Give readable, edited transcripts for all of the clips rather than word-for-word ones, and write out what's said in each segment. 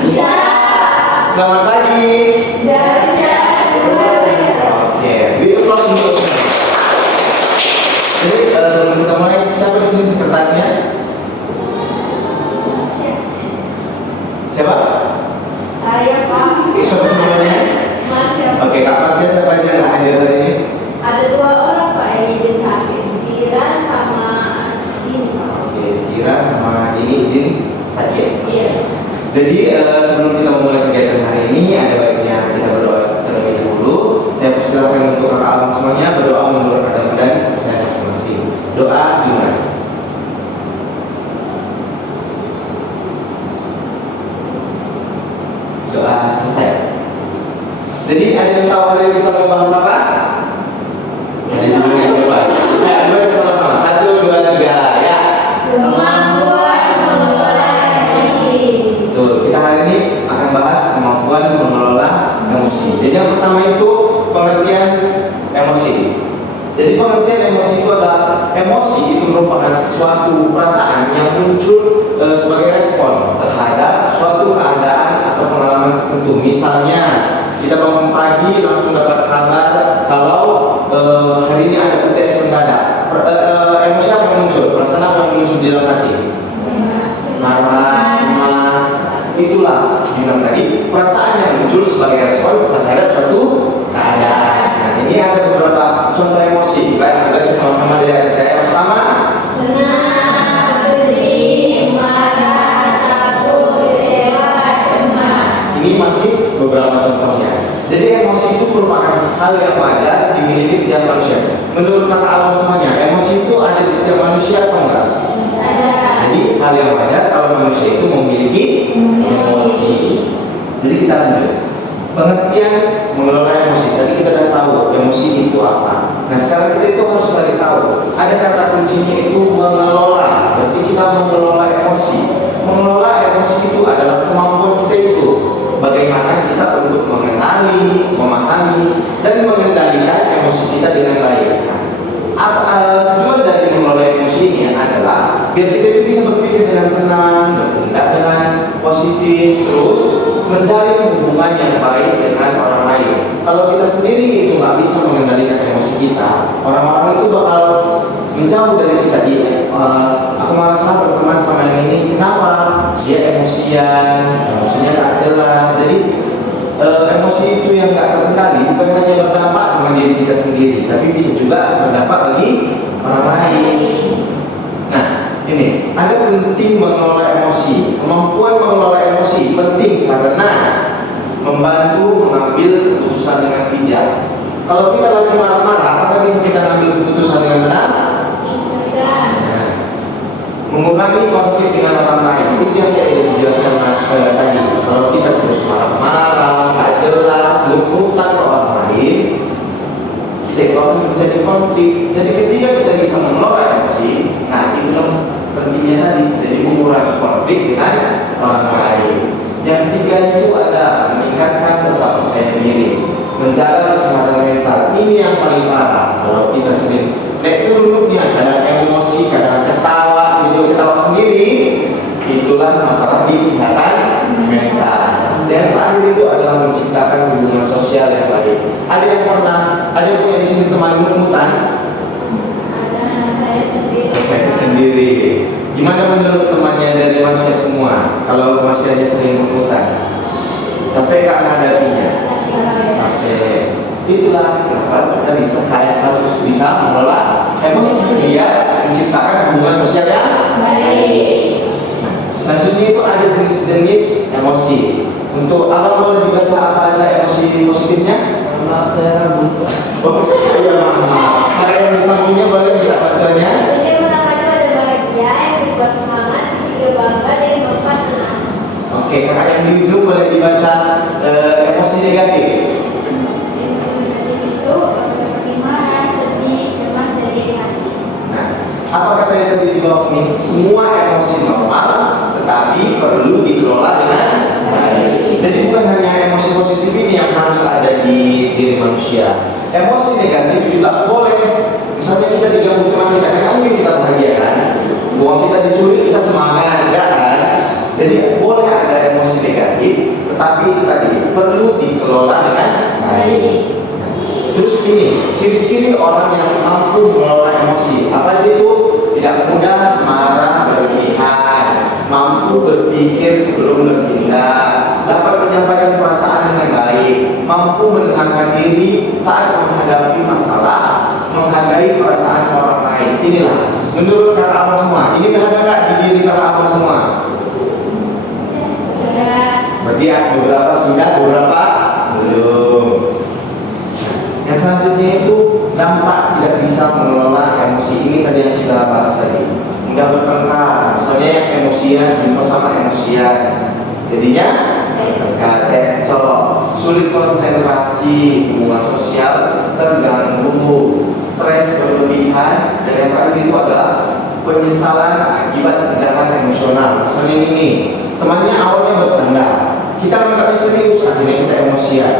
Bisa. Selamat pagi. Dahsyat luar biasa. Oke, itu close dulu. Jadi sebelum kita mulai, siapa di sini sekretarisnya? Siapa? Saya Pak. Siapa namanya? Marsha. Oke, Kak Marsha siapa aja yang hadir hari ini? Ada 2 orang Pak yang izin sakit, Jira sama ini. Oke, Jira sama ini izin sakit. Iya. Jadi sebelum kita memulai kegiatan hari ini, ada baiknya kita berdoa terlebih dahulu. Saya persilakan untuk kakak abang semuanya berdoa menurut adab dan kepercayaan masing-masing. Doa dimulai. Doa selesai. Jadi ada yang tahu hari ini kita mau bahas apa? Ada yang yang coba. Nah, coba sama-sama. 1, 2, 3, ya. Kemampuan mengelola emosi. Betul. Kita hari ini akan bahas kemampuan mengelola emosi. Jadi yang pertama itu pengertian emosi. Jadi pengertian emosi itu adalah emosi itu merupakan sesuatu perasaan yang muncul sebagai respon terhadap suatu keadaan atau pengalaman tertentu. Misalnya kita bangun pagi langsung dapat kabar kalau hari ini ada UTS mendadak. Emosi apa yang muncul? Perasaan apa yang muncul di dalam hati? Marah, cemas. Itulah bilang tadi perasaan yang muncul sebagai respon terhadap suatu keadaan. Nah, ini ada beberapa contoh emosi. Baik, baca sama-sama dari atas saya. Yang pertama, Senang, sedih, marah, takut, kecewa, cemas. ini masih beberapa contohnya. Jadi emosi itu merupakan hal yang wajar dimiliki setiap manusia. Menurut kakak abang semuanya, emosi itu ada di setiap manusia atau enggak? Ada. Jadi hal yang wajar kalau manusia itu memiliki emosi. Jadi kita lanjut. Pengertian mengelola emosi. Tadi kita sudah tahu emosi itu apa. Nah sekarang kita itu harus cari tahu. Ada kata kuncinya itu mengelola. Berarti kita mengelola emosi. Mengelola emosi itu adalah kemampuan kita itu. Bagaimana kita untuk mengenali, memahami, dan mengendalikan emosi kita dengan baik. Nah, tujuan dari mengelola emosi ini adalah biar kita itu bisa berpikir dengan tenang, bertindak dengan positif, terus mencari hubungan yang baik dengan orang lain. Kalau kita sendiri itu nggak bisa mengendalikan emosi kita, orang-orang itu bakal menjauh dari kita. Aku malas berteman sama yang ini. Kenapa? Dia emosian, emosinya nggak jelas. Jadi emosi itu yang nggak terkendali bukan hanya berdampak sama diri kita sendiri, tapi bisa juga berdampak bagi orang lain. Nah, ini ada penting mengelola emosi. Kemampuan mengelola emosi penting karena membantu mengambil keputusan dengan bijak. Kalau kita lagi marah-marah, apakah bisa kita ambil keputusan dengan benar? Nah, mengurangi konflik dengan orang lain itu yang tidak dijelaskan tadi. Kalau kita terus marah-marah, nggak jelas, luput-luputan ke orang lain, kita itu akan menjadi konflik. Jadi ketika kita bisa mengelola emosi, nah itulah pentingnya tadi. Jadi mengurangi konflik dengan orang lain. Yang ketiga itu ada meningkatkan rasa percaya diri, menjaga kesehatan mental. Ini yang paling parah. Kalau kita sering turunnya, kadang emosi, kadang ketawa, gitu ketawa sendiri, itulah masalah di kesehatan mental. Dan terakhir itu adalah menciptakan hubungan sosial yang baik. Ada yang punya di sini teman mut-mutan? Ada, saya sendiri. Saya sendiri. Gimana menurut temannya dari Marsha semua? Kalau Marsha aja sering mut-mutan, capek gak menghadapinya? Capek. Itulah kenapa kita harus bisa mengelola emosi dia, menciptakan hubungan sosial yang Baik. Selanjutnya itu ada jenis-jenis emosi. Untuk abang boleh dibaca apa aja emosi positifnya? Saya ragu. Oh iya mama. Kakak yang di sampingnya boleh minta bantuannya? Jadi yang pertama itu ada bahagia, yang kedua semangat, yang ketiga bangga, dan yang keempat tenang. Oke, kakak yang di ujung boleh dibaca emosi negatif. Emosi negatif itu seperti marah, sedih, cemas, dan iri hati. Nah, apa katanya tadi di bawah ini? Semua emosi normal, tetapi perlu dikelola dengan baik. Jadi bukan hanya emosi positif ini yang harus ada di diri manusia. Emosi negatif juga boleh. Misalnya kita diganggu teman kita, kan mungkin kita bahagia kan? Uang kita dicuri, kita semangat, enggak kan? Jadi boleh ada emosi negatif, tapi itu tadi perlu dikelola dengan baik. Terus ini ciri-ciri orang yang mampu mengelola emosi. Apa aja itu? Tidak mudah marah berlebihan, mampu berpikir sebelum bertindak, dapat menyampaikan perasaan dengan baik, mampu menenangkan diri saat menghadapi masalah, menghargai perasaan orang lain. Inilah menurut kakak abang semua. Ini ada nggak di diri kakak abang semua? Berarti beberapa sudah, beberapa belum. Yang selanjutnya itu dampak tidak bisa mengelola emosi. Ini tadi yang kita bahas tadi. Mudah bertengkar, misalnya yang emosian jumpa sama emosian, jadinya cekcok, sulit konsentrasi, hubungan sosial terganggu, stres berlebihan, dan yang terakhir itu adalah penyesalan akibat tindakan emosional. Misalnya ini, temannya awalnya bercanda, kita anggapnya serius, akhirnya kita emosian.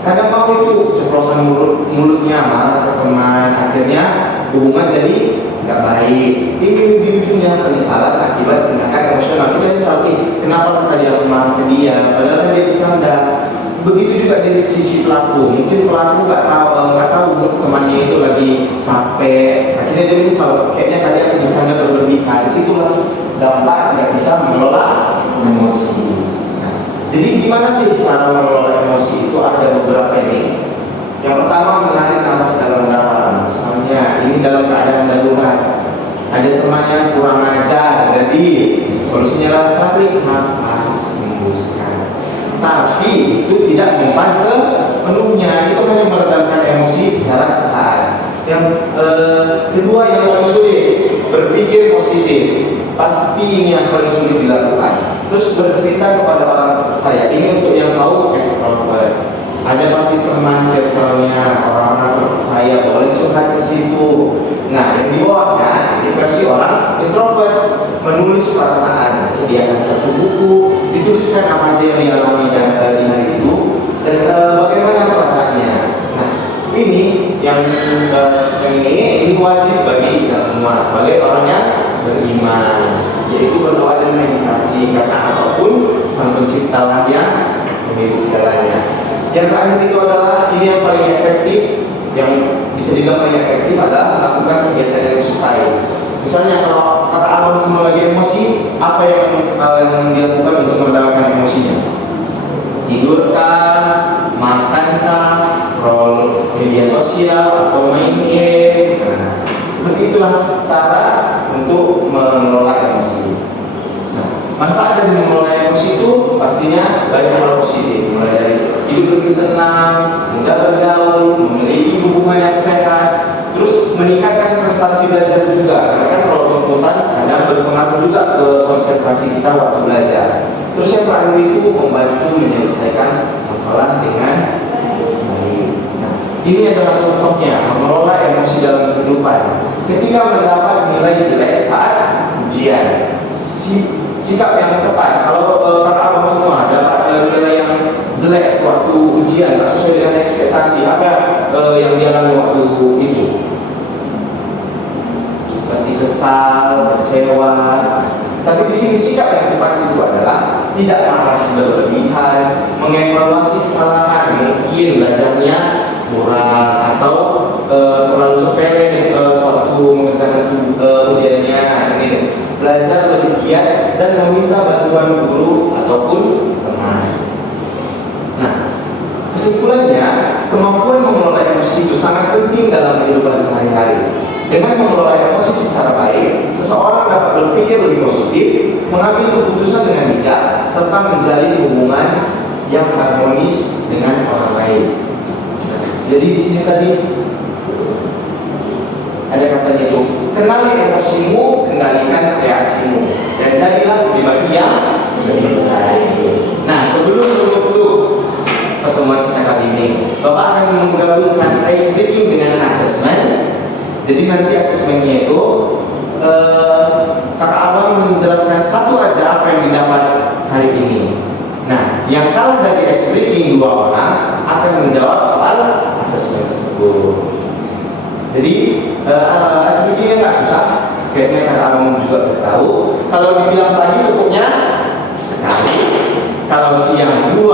Kadang mau itu ceplosan mulutnya marah ke teman, akhirnya hubungan jadi nggak baik. Ini di ujungnya penyesalan akibat tindakan emosional. Kita nyesal, kenapa tadi aku marah ke dia, padahal kan dia bercanda. Begitu juga dari sisi pelaku, mungkin pelaku nggak tahu temannya itu lagi capek, akhirnya dia menyesal, kayaknya tadi aku bercanda berlebihan. Itulah dampak tidak bisa mengelola emosi. Jadi gimana sih cara mengelola emosi itu? Ada beberapa ini. Yang pertama, menarik nafas dalam-dalam. Misalnya ini dalam keadaan darurat, ada temannya kurang ajar, jadi solusinya adalah tarik nafas, hembuskan. Tapi itu tidak mempan sepenuhnya, itu hanya meredamkan emosi secara sesaat. Yang kedua yang paling sulit, berpikir positif. Pasti ini yang paling sulit dilakukan. Terus bercerita kepada orang terpercaya. Ini untuk yang tahu ekstrovert. Ada pasti teman circle-nya, orang-orang terpercaya, boleh curhat ke situ. Nah, yang di bawahnya, ini versi orang introvert, menulis perasaan, sediakan satu buku, dituliskan apa aja yang dialami di hari itu, dan bagaimana perasaannya. Nah, ini yang ini wajib bagi kita semua sebagai orang yang beriman, yaitu berdoa dan meditasi, karena apapun Sang Pencipta lah yang memiliki segalanya. Yang terakhir itu adalah ini yang paling efektif, yang bisa dibilang paling efektif adalah melakukan kegiatan yang disukai. Misalnya kalau kata abang semua lagi emosi, apa yang kalian dilakukan untuk meredamkan emosinya? Tidurkah, makankah, scroll media sosial, atau main game? Nah, seperti itulah cara untuk mengelola emosi. Nah, manfaat dari mengelola emosi itu pastinya banyak hal positif, mulai dari hidup lebih tenang, mudah bergaul, memiliki hubungan yang sehat, terus meningkatkan prestasi belajar juga. Karena kan kalau tuntutan kadang berpengaruh juga ke konsentrasi kita waktu belajar. Terus yang terakhir itu membantu menyelesaikan masalah dengan baik. Nah, ini adalah contohnya mengelola emosi dalam kehidupan. Ketika mendapat nilai jelek saat ujian, sikap yang tepat. Kalau kakak abang semua dapat nilai yang jelek sewaktu ujian, tak sesuai dengan ekspektasi, apa yang dialami waktu itu? Pasti kesal, kecewa. Tapi di sini sikap yang tepat itu adalah tidak marah berlebihan, mengevaluasi kesalahan, mungkin belajarnya kurang atau terlalu sepele suatu mengerjakan ujiannya. Ini belajar lebih giat dan meminta bantuan guru ataupun teman. Nah, kesimpulannya, kemampuan mengelola emosi itu sangat penting dalam kehidupan sehari-hari. Dengan mengelola emosi secara baik, seseorang dapat berpikir lebih positif, mengambil keputusan dengan bijak, serta menjalin hubungan yang harmonis dengan orang lain. Jadi di sini tadi ada katanya itu, kenali emosimu, kendalikan reaksimu, dan jadilah pribadi yang lebih baik. Nah, sebelum menutup pertemuan kita kali ini, Bapak akan menggabungkan ice breaking dengan assessment. Jadi nanti asesmennya itu kakak abang menjelaskan satu aja apa yang didapat hari ini. Nah, yang kalah dari ice breaking 2 orang akan menjawab soal asesmen tersebut. Jadi ice breakingnya nggak susah, kayaknya kakak abang juga tahu. Kalau dibilang pagi tutupnya sekali, kalau siang 2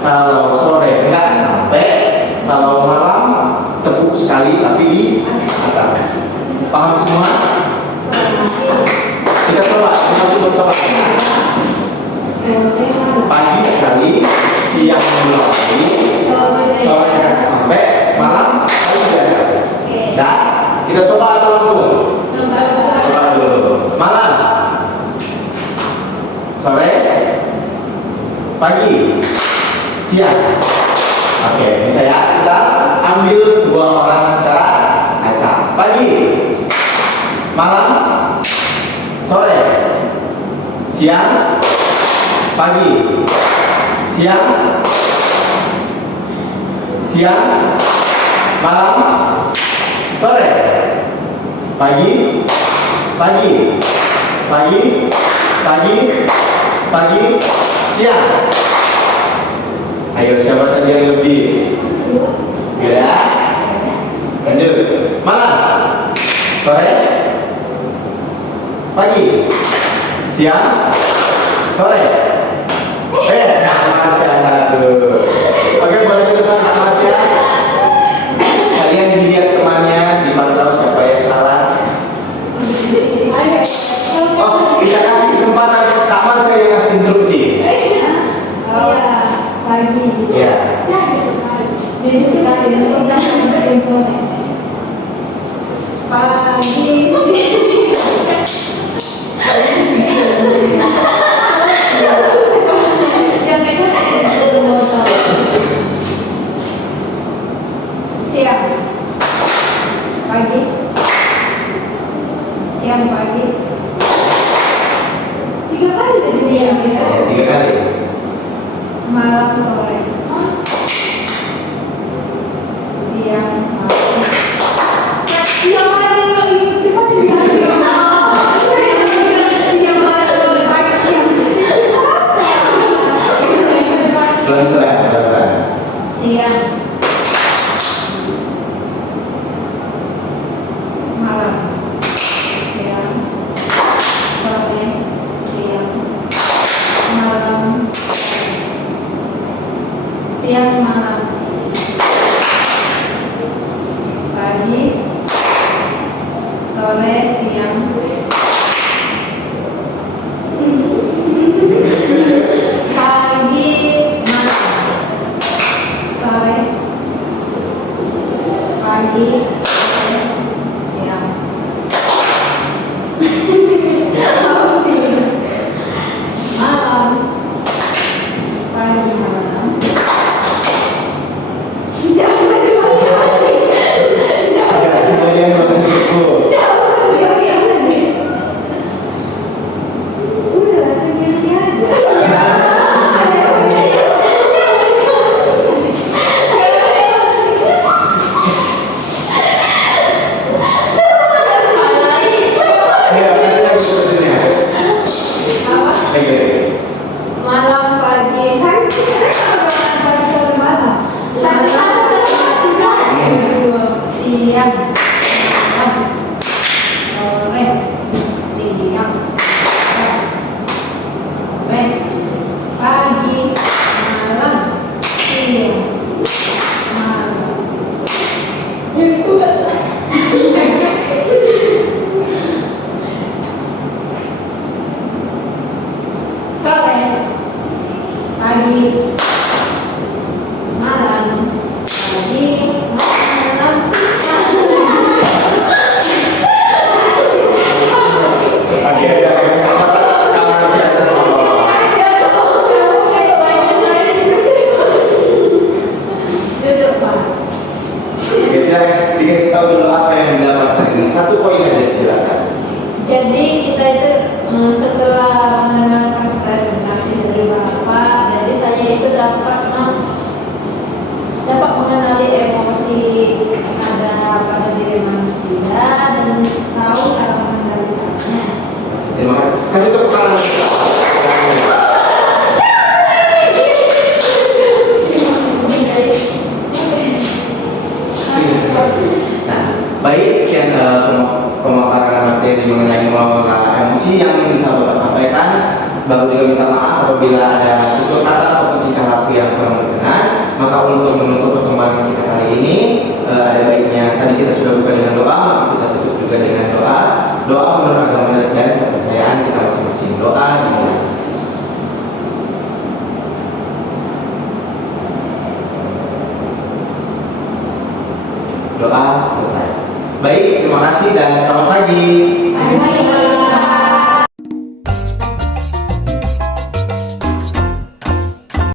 kalau sore nggak sampai, kalau malam tepuk sekali tapi di atas. Paham semua? Kita coba, kita sebut coba. Pagi sekali, siang dua kali, sore nggak sampai, malam harus di atas. Nah, kita coba atau langsung? Coba dulu. Malam, sore, pagi, siang. Oke, bisa ya? Kita ambil dua orang secara acak. Pagi, malam, sore, siang, pagi, siang, siang, malam, sore, pagi, pagi, pagi, pagi, pagi, siang. Ayo, siapa tadi yang lebih? Ya. Lanjut. Malam, sore, pagi, siang, sore. Kak Masya satu. Oke, boleh ke depan Kak Masya. Kalian dilihat temannya, dipantau siapa yang salah. Oh, kita kasih kesempatan Kak Masya yang kasih instruksi. Pagi. Ya. Pagi. Siang. Pagi. Siang pagi. 3 kali tadi dia. 3 kali. Malam sore. Siang pagi. Siang mana yang lebih cepat di sana? Siang mana sore pagi siang. Pelan-pelan, pelan-pelan. Siang. Malam. Siang. Sore. Siang. Malam. Siang malam. Pagi. Sore siang. Pagi malam. Sore. Pagi. Sore, siang. Malam. Pagi malam. Siapa dua kali? Siapa? Ya, semuanya yang bertemu. Siapa dua kali? Udah segini aja. Ya, saya seterusnya. Apa? Lagi. Malam pagi kan sore malam. Siang malam. Sore siang. Sore pagi malam siang malam. Yang kuat lah. Sore pagi malam pagi malam. Oke, ya, kamar siapa? Duduk Pak. Oke, saya dikasih tahu dulu apa yang didapatkan ini. Satu poin aja dijelaskan. Jadi kita itu setelah mendengarkan presentasi dari Bapak, jadi saya itu dapat mengenali emosi yang ada pada diri manusia dan tahu cara mengendalikannya. Terima kasih. Kasih tepuk tangan. Nah, baik sekian pemaparan materi mengenai mengelola emosi yang bisa Bapak sampaikan. Bapak juga minta maaf apabila ada tutur kata atau tingkah laku yang kurang berkenan. Maka untuk menutup pertemuan kita kali ini, ada baiknya tadi kita sudah buka dengan doa, maka kita tutup juga dengan doa. Doa menurut agama dan kepercayaan kita masing-masing. Doa dimulai. Doa selesai. Baik, terima kasih dan selamat pagi. Pagi.